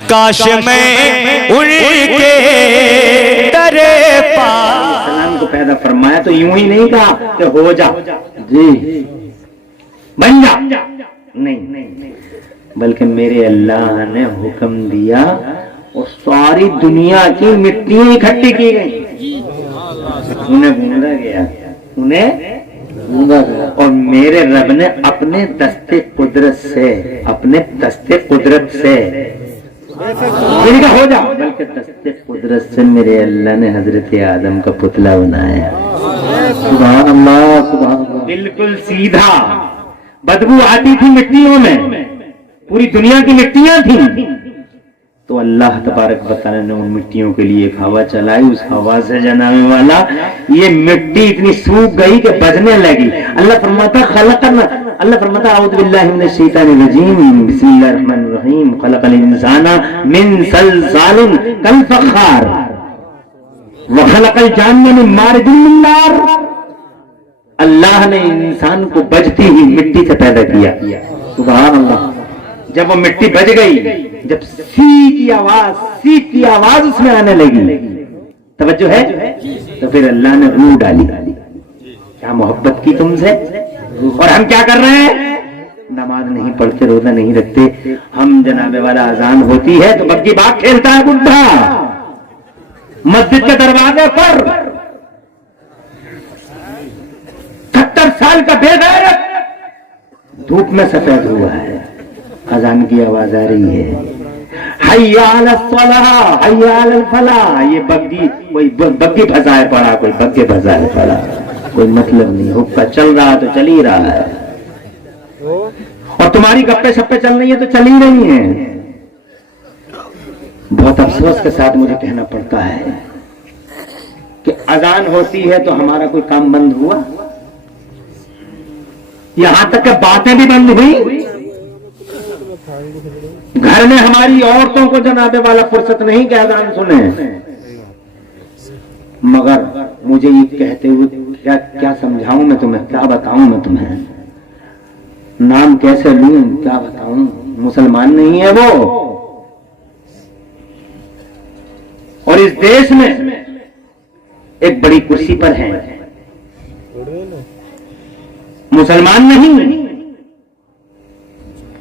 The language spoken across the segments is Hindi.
काश मैं उनके दरे सलाम को पैदा फरमाया तो यूं ही नहीं कहा कि हो जा जी बन जा, नहीं, बल्कि मेरे अल्लाह ने हुक्म दिया और सारी दुनिया की मिट्टियां इकट्ठी की गई, उन्हें गूंदा गया, उन्हें और मेरे रब ने अपने दस्ते कुदरत से हो जा, बल्कि दस्ते कुदरत से मेरे अल्लाह ने हजरत आदम का पुतला बनाया। सुभान अल्लाह, सुभान अल्लाह। बिल्कुल सीधा, बदबू आती थी मिट्टियों में, पूरी दुनिया की मिट्टियां थी, तो अल्लाह तबारक व तआला ने उन मिट्टियों के लिए एक हवा चलाई, उस हवा से जनाने वाला ये मिट्टी इतनी सूख गई कि बजने लगी। अल्लाह फरमाता औज़ु बिल्लाहि मिनश शैतानिर रजीम, बिस्मिल्लाहिर रहमानिर रहीम, खलक़ल इंसाना मिन सलसालिन कल फख्खार व खलक़ल जान्ना मिन मारिजिन मिन नार। अल्लाह ने इंसान को बजती हुई मिट्टी से पैदा किया। सुभान अल्लाह। जब वो मिट्टी बज गई, जब सी की आवाज उसमें आने लगी, तवज्जो है, तो फिर अल्लाह ने रूह डाली। क्या मोहब्बत की तुमसे। और हम क्या कर रहे हैं, नमाज नहीं पढ़ते, रोजा नहीं रखते, हम जनाबे वाला अजान होती है तो बग्गी बाग खेलता है बुढ़ा मस्जिद के दरवाजे पर, 70 साल का बेगैरत धूप में सफेद हुआ है, अजान की आवाज आ रही है, हय्या अलस सलाह हय्या अलल फलाह। ये कोई बग्गी फंसाए पड़ा, कोई बग्गे फंसाए पड़ा, कोई मतलब नहीं, हुक्का चल रहा तो चल ही रहा है, और तुम्हारी गप्पे शप्पे चल रही है तो चल ही रही है। बहुत अफसोस के साथ मुझे कहना पड़ता है कि अजान होती है तो हमारा कोई काम बंद हुआ, यहां तक कि बातें भी बंद हुई, घर में हमारी औरतों को जनाबे वाला फुर्सत नहीं कि अजान सुने। मगर मुझे ये कहते हुए क्या समझाऊं मैं तुम्हें, क्या बताऊं मैं तुम्हें, नाम कैसे लूं, क्या बताऊं, मुसलमान नहीं है वो। और इस देश में एक बड़ी कुर्सी पर है, मुसलमान नहीं।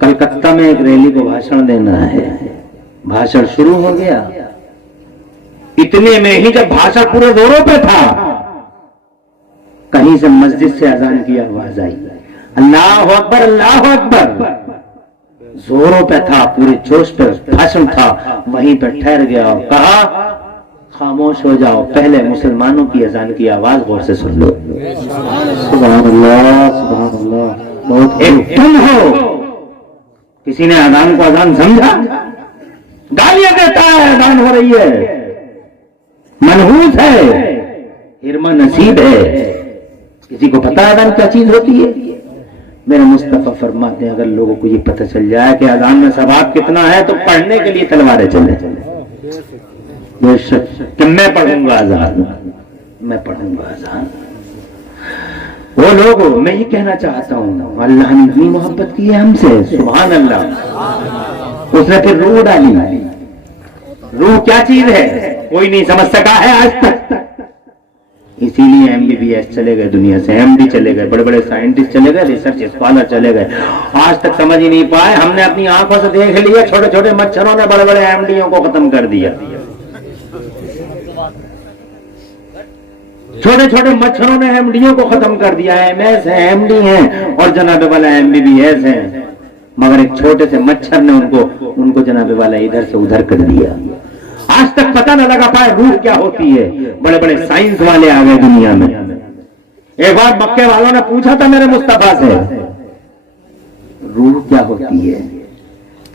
कलकत्ता में एक रैली को भाषण देना है, भाषण शुरू हो गया, इतने में ही जब भाषण पूरे जोरों पे था, कहीं से मस्जिद से अजान की आवाज आई, अल्लाह अकबर अल्लाह अकबर, जोरों पे था, पूरे जोश पे भाषण था, वहीं पे ठहर गया और कहा खामोश हो जाओ, पहले मुसलमानों की अजान की आवाज गौर से सुन लो। सुभान अल्लाह, सुभान अल्लाह। बहुत एक तुम हो, किसी ने अजान को अजान समझा, गालियां देता है, अजान हो रही है, मनहूस है, हिरमा नसीब है, किसी को पता है अजान क्या चीज होती है। मेरे मुस्तफा फरमाते हैं अगर लोगों को ये पता चल जाए कि अजान में सवाब कितना है तो पढ़ने के लिए तलवारें चले कि मैं पढ़ूंगा अजान, मैं पढ़ूंगा अजान। वो लोग, मैं ये कहना चाहता हूँ, अल्लाह ने इतनी मोहब्बत की है हमसे, सुभान अल्लाह। उसने फिर रूह डाली। रूह क्या चीज है कोई नहीं समझ सका है आज तक, इसीलिए MBBS चले गए दुनिया से, MD चले गए, बड़े बड़े साइंटिस्ट चले गए, रिसर्च स्कॉलर चले गए, आज तक समझ ही नहीं पाए। हमने अपनी आंखों से देख लिया, छोटे छोटे मच्छरों ने बड़े बड़े MDओं को खत्म कर दिया, छोटे छोटे मच्छरों ने MDओं को खत्म कर दिया। MS है, MD है, और जनाबे वाला MBBS है, मगर एक छोटे से मच्छर ने उनको जनाबे वाला इधर से उधर कर दिया। आज तक पता न लगा पाए रूह क्या होती है। बड़े बड़े साइंस वाले आ गए दुनिया में। एक बार मक्के वालों ने पूछा था मेरे मुस्तफा से रूह क्या होती है,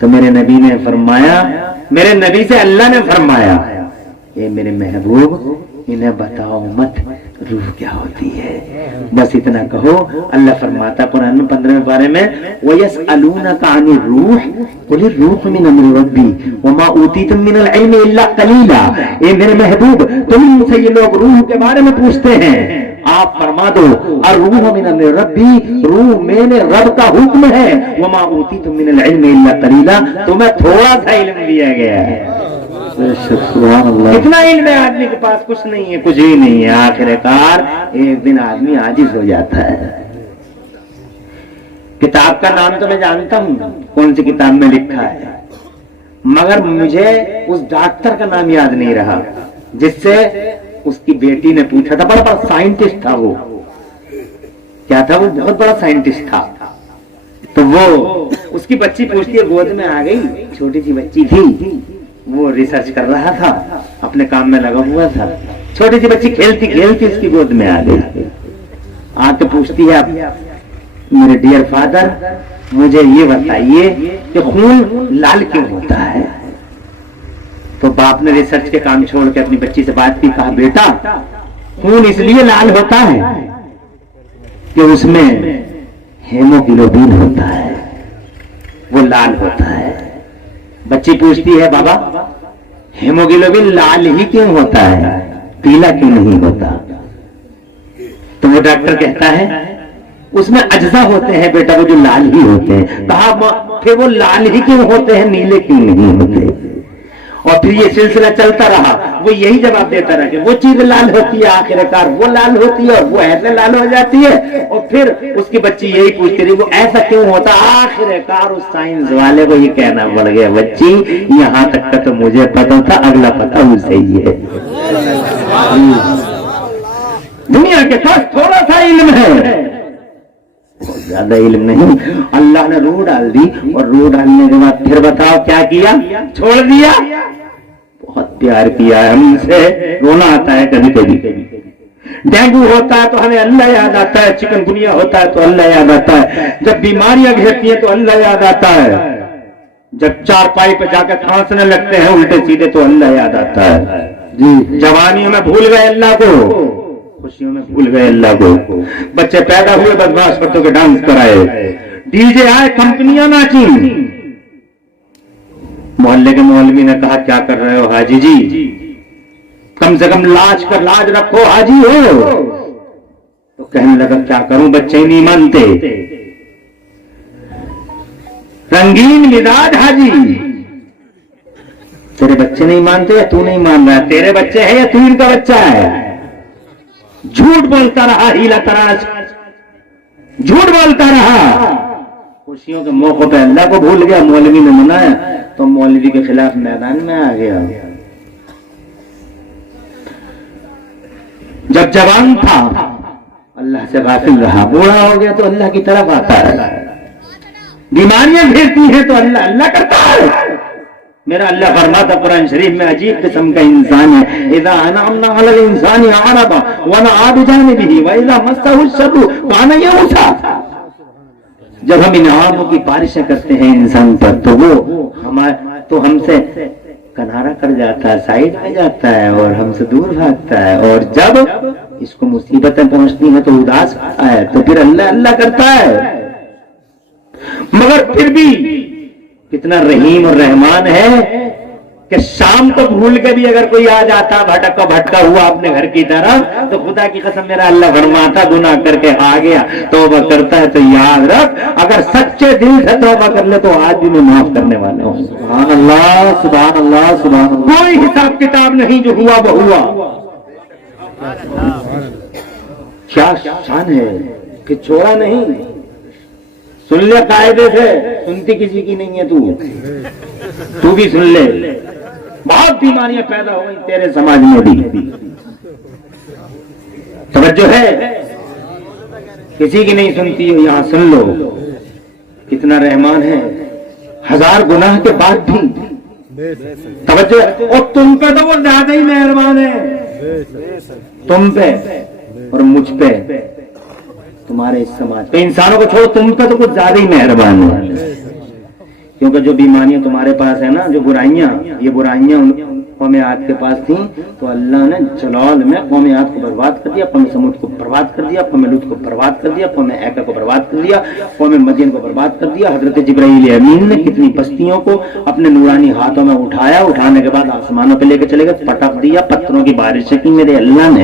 तो मेरे नबी ने फरमाया, मेरे नबी से अल्लाह ने फरमाया, ये मेरे महबूब इन्हें बताओ मत रूह क्या होती है, बस इतना कहो। अल्लाह फरमाता कुरान में 15वें पारे में, वयसअलूनका अनिर रूह कुल रूह मिन अम्रि रब्बी वमा ऊतीतुम मिनल इल्मि इल्ला कलीला। ए मेरे महबूब, तुमसे ये लोग रूह के बारे में पूछते हैं, आप फरमा दो और रूह मिनल रब्बी, रूह मेरे रब का हुक्म है, वमा ऊतीतुम मिनल इल्मि इल्ला कलीला, तुम्हें थोड़ा सा इल्म दिया गया है। सुभान अल्लाह। कितना इल्म है आदमी के पास? कुछ नहीं है, कुछ ही नहीं है। आखिरकार एक दिन आदमी आजिज हो जाता है। किताब का नाम तो मैं जानता हूं कौन सी किताब में लिखा है, मगर मुझे उस डॉक्टर का नाम याद नहीं रहा जिससे उसकी बेटी ने पूछा था। बड़ा बड़ा साइंटिस्ट था वो। क्या था वो? बहुत बड़ा साइंटिस्ट था। तो वो उसकी बच्ची पूछती है, गोद में आ गई, छोटी सी बच्ची थी, वो रिसर्च कर रहा था, अपने काम में लगा हुआ था। छोटी सी बच्ची खेलती खेलती उसकी गोद में आ गई। आके पूछती है, मेरे डियर फादर, मुझे ये बताइए कि खून लाल क्यों होता है? तो बाप ने रिसर्च के काम छोड़ के अपनी बच्ची से बात की। कहा, बेटा खून इसलिए लाल होता है कि उसमें हेमोग्लोबिन होता है, वो लाल होता है। बच्ची पूछती है, बाबा हेमोग्लोबिन लाल ही क्यों होता है, पीला क्यों नहीं होता? तो वो डॉक्टर कहता है, उसमें अज्जा होते हैं बेटा, वो जो लाल ही होते हैं। कहा, फिर वो लाल ही क्यों होते हैं, नीले क्यों नहीं होते? और फिर ये सिलसिला चलता रहा। वो यही जवाब देता रहा कि वो चीज लाल होती है, आखिरकार वो लाल होती है और वो ऐसे लाल हो जाती है। और फिर उसकी बच्ची यही पूछती रही, वो ऐसा क्यों होता? आखिरकार उस साइंस वाले को ये कहना पड़ गया, बच्ची यहाँ तक का तो मुझे पता था, अगला पता उसे ही है। दुनिया के पास थोड़ा सा इल्म है, ज्यादा इल्म नहीं। अल्लाह ने रूह डाल दी और रूह डालने के बाद फिर बताओ क्या किया? छोड़ दिया। बहुत प्यार किया है हमसे। रोना आता है कभी कभी, डेंगू होता है तो हमें अल्लाह याद आता है, चिकनगुनिया होता है तो अल्लाह याद आता है, जब बीमारियां घेरती हैं तो अल्लाह याद आता है, जब चारपाई पर जाकर खांसने लगते हैं उल्टे सीधे तो अल्लाह याद आता है। जी, जवानी में भूल गए अल्लाह को, खुशियों में भूल गए अल्लाह को। बच्चे पैदा हुए, बदमाश बच्चों के डांस कराए, डीजे आए, कंपनियां नाची। मोहल्ले के मौलवी ने कहा, क्या कर रहे हो हाजी जी, कम से कम लाज रखो हाजी हो। तो कहने लगा, क्या करूं, बच्चे ही नहीं मानते। रंगीन मिजाज हाजी, तेरे बच्चे नहीं मानते या तू नहीं मान रहा है? तेरे बच्चे हैं या तू इनका बच्चा है? झूठ बोलता रहा, हीला तराश झूठ बोलता रहा। खुशियों के मौकों पे अल्लाह को भूल गया। मौलवी ने मनाया तो मौलवी के खिलाफ मैदान में आ गया। जब जवान था अल्लाह से गाफिल रहा, बूढ़ा हो गया तो अल्लाह की तरफ आता है। बीमारियां घेरती हैं तो अल्लाह अल्लाह करता है। मेरा अल्लाह फरमाता कुरान शरीफ में, अजीब किस्म का इंसान है। इज़ा अनअमना अलल इंसानी अरदा व नआ बिजानिबिही व इज़ा मस्सहु शर्रु काना यऊसा। जब हम इनामों की बारिशें करते हैं इंसान पर तो वो हमसे किनारा कर जाता है, साइड में जाता है और हमसे दूर भागता है। और जब इसको मुसीबतें पहुंचती हैं तो उदास होता है, तो फिर अल्लाह अल्लाह करता है। मगर फिर भी कितना रहीम और रहमान है कि शाम को भूल के भी अगर कोई आ जाता भटका हुआ अपने घर की तरफ, तो खुदा की कसम मेरा अल्लाह फरमाता, गुनाह करके आ गया, तौबा करता है तो याद रख, अगर सच्चे दिल से तौबा कर ले तो आज भी मैं माफ करने वाला हूँ। सुभान अल्लाह, सुभान अल्लाह, सुभान अल्लाह। कोई हिसाब किताब नहीं, जो हुआ वो हुआ। क्या शान है कि छोड़ा नहीं। सुन ले कायदे से, सुनती किसी की नहीं है तू भी सुन ले। बहुत बीमारियां पैदा हो गई तेरे समाज में भी, तवज्जो है, किसी की नहीं सुनती हो, यहां सुन लो। कितना रहमान है, हजार गुनाह के बाद भी तवज्जो है। और तुम पे तो वो ज्यादा ही मेहरबान है, तुम पे और मुझ पे, तुम्हारे इस समाज पे। इंसानों को छोड़ो, तुम पे तो कुछ ज्यादा ही मेहरबान है। क्योंकि जो बीमारियां तुम्हारे पास है ना, जो बुराइयां, ये बुराइयां कौम आद के पास थी, तो अल्लाह ने जलाल में कौम आद को बर्बाद कर दिया, कौम समूद को बर्बाद कर दिया, कौम लूत को बर्बाद कर दिया, कौम ऐका को बर्बाद कर दिया, कौम मदीन को बर्बाद कर दिया। हजरत जिब्राईल अमीन ने कितनी बस्तियों को अपने नूरानी हाथों में उठाया, उठाने के बाद आसमानों पे लेकर चले गए, पटक दिया, पत्थरों की बारिश की मेरे अल्लाह ने।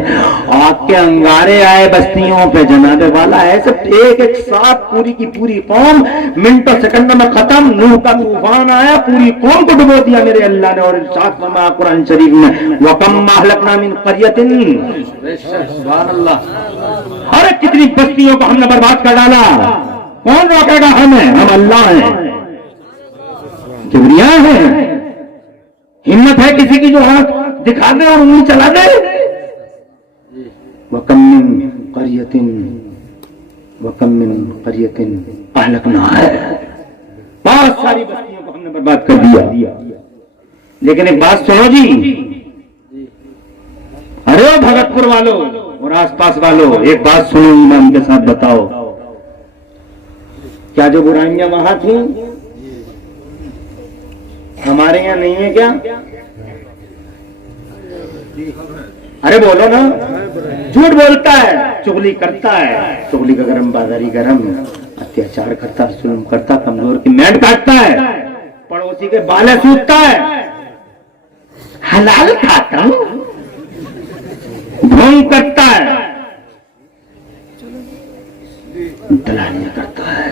आग के अंगारे आए बस्तियों पे जनाबे वाला, ऐसे एक एक साथ पूरी की पूरी कौम मिनटों सेकंड में खत्म। नूह का तूफान आया, पूरी कौम को डुबो दिया मेरे अल्लाह ने। और इरशाद फरमाया कुरान शरीफ में, वकम अहलकना मिन क़रयतिन, सुभान अल्लाह, हर कितनी बस्तियों को हमने बर्बाद कर डाला। कौन रोकेगा हमें? हम अल्लाह हैं। किबरिया है, हिम्मत है किसी की जो हाथ दिखा दे और उंगली चला दे? वकम मिन क़रयतिन, वकम मिन क़रयतिन अहलकना है, बहुत सारी बस्तियों को हमने बर्बाद कर दिया। लेकिन एक बात सुनो जी, अरे भगतपुर वालों और आसपास वालों, एक बात सुनो, ईमान के साथ बताओ, क्या जो बुराइयां वहां थी हमारे यहां नहीं है क्या? अरे बोलो ना। झूठ बोलता है, चुगली करता है, चुगली का गरम बाजारी गरम, अत्याचार करता, जुल्म करता, कमजोर की मैंड काटता है, पड़ोसी के बाले सूखता है, हलाल खाता हूं, ढोंग करता है, दलालियां करता है,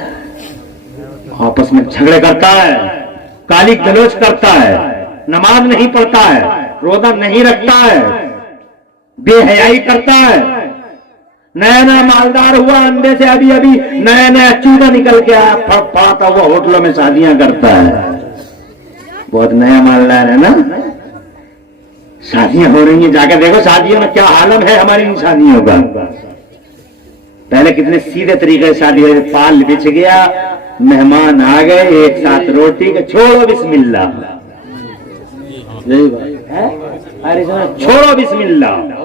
आपस में झगड़े करता है, गाली गलौज करता है, नमाज नहीं पढ़ता है, रोजा नहीं रखता है, बेहयाई करता है, नया नया मालदार हुआ, अंडे से अभी अभी नया नया चूजा निकल के आया, फड़फड़ाता हुआ होटलों में शादियां करता है। बहुत नया मालदार है ना, शादियां हो रही हैं, जाकर देखो शादियों में क्या आलम है हमारी शादियों का। पहले कितने सीधे तरीके से शादी हुई, पाल बिछ गया, मेहमान आ गए, एक साथ रोटी के छोड़ो बिस्मिल्लाह, यही बात है। अरे छोड़ो बिस्मिल्लाह,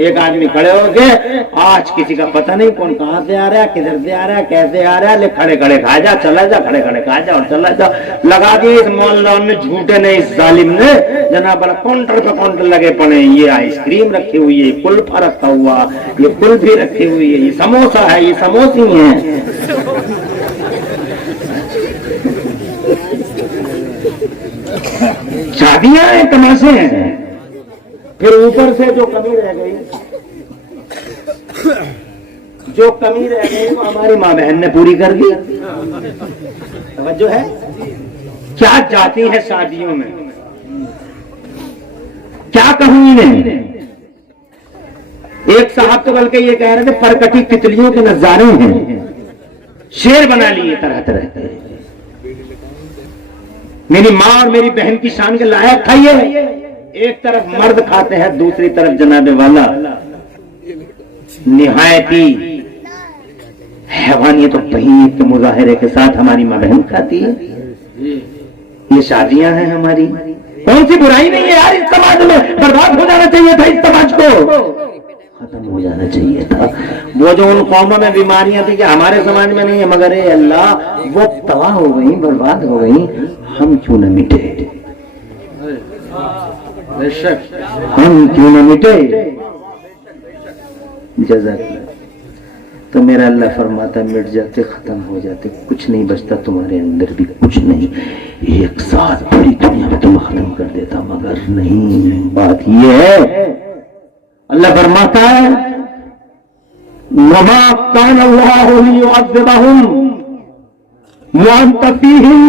एक आदमी खड़े हो गए, आज किसी का पता नहीं कौन कहां से आ रहा है, किधर से आ रहा है, कैसे आ रहा है, ले खड़े खड़े खा जा, चला जा, खड़े खड़े खा जा और चला जा। लगा दिए इस मोहल्लान ने, झूठे ने, इस जालिम ने, जनाब काउंटर पे काउंटर लगे पड़े, ये आइसक्रीम रखी हुई है, कुल्फा रखा हुआ, ये कुल्फी रखी हुई है, ये समोसा है, ये समोसी है। शादियां हैं, तमाशे हैं। फिर ऊपर से जो कमी रह गई, जो कमी रह गई वो हमारी माँ बहन ने पूरी कर दी। जो है क्या जाती है शादियों में, क्या कहूं इन्हें। एक साहब तो बल्कि ये कह रहे थे परकटी तितलियों के नजारे हैं, शेर बना लिए तरह तरह के। मेरी माँ और मेरी बहन की शान के लायक था ये। एक तरफ मर्द खाते हैं, दूसरी तरफ जनाबे वाला निहायती हैवानियत और बहीयत के मुजाहिरे के साथ हमारी माँ बहन खाती है। ये शादियां हैं हमारी, कौन सी बुराई नहीं है यार। इस समाज में बर्बाद हो जाना चाहिए था, इस समाज को खत्म हो जाना चाहिए था। वो जो उन कौमों में बीमारियां थी कि हमारे समाज में नहीं है, मगर ए अल्लाह वो तबाह हो गई, बर्बाद हो गई, हम क्यों न मिटे, हम क्यों न मिटे। जज़ाक। तो मेरा अल्लाह फरमाता मिट जाते, खत्म हो जाते, कुछ नहीं बचता, तुम्हारे अंदर भी कुछ नहीं, एक साथ पूरी दुनिया में तुम खत्म कर देता, मगर नहीं। बात ये है, अल्लाह फरमाता है वमा कान अल्लाहु लियुअज़्ज़िबहुम व अंत फीहिम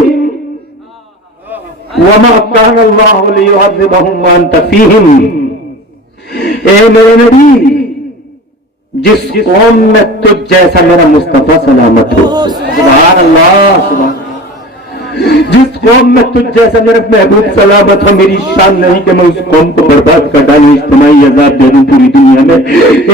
वमा कान अल्लाहु लियुअज़्ज़िबहुम व अंत फीहिम। ए मेरे नबी, जिस कौम में तुझ जैसा मेरा मुस्तफा सलामत हो, सुभान अल्लाह, सुभान, जिस कौम में तुझ जैसा मेरा महबूब सलामत हो, मेरी शान नहीं कि मैं उस कौम को बर्बाद कर डालूं, इज्तिमाई अज़ाब दे दूं पूरी दुनिया में,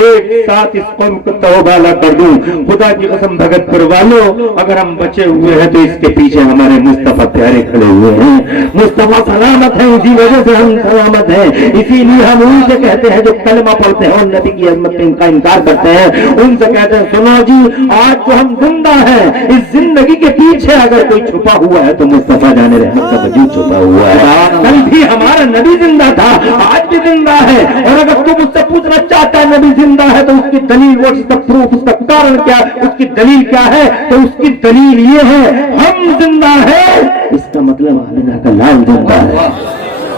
एक साथ इस कौम को तौबाला कर दूं। खुदा की कसम भगतपुर वालों, अगर हम बचे हुए हैं तो इसके पीछे हमारे मुस्तफा प्यारे खड़े हुए हैं। मुस्तफा सलामत है, इसी वजह से हम सलामत हैं। इसीलिए हम उनसे कहते हैं जो कलमा पढ़ते हैं और नबी की अज़मत का इनकार करते हैं, उनसे कहते हैं सुनो जी, आज जो हम जिंदा हैं, इस जिंदगी के पीछे अगर कोई छुपा हुआ है तो मुस्तफा जाने रहमत का वजूद छुपा हुआ है। कल भी हमारा नबी जिंदा था, आज भी जिंदा है। और अगर तुम उससे पूछना चाहता है नबी जिंदा है तो उसकी दलील, व्हाट्स द प्रूफ, उसका कारण क्या, उसकी दलील क्या है? तो उसकी दलील ये है, हम जिंदा है, इसका मतलब आमिना का लाल जिंदा है।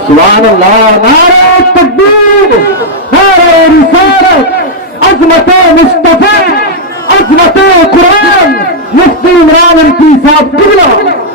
सुभान अल्लाह, नारे तकबीर, नारे रिसालत, अज़मत मुस्तफा, अज़मत कुरान, मुफ्ती इमरान की साहब किबला।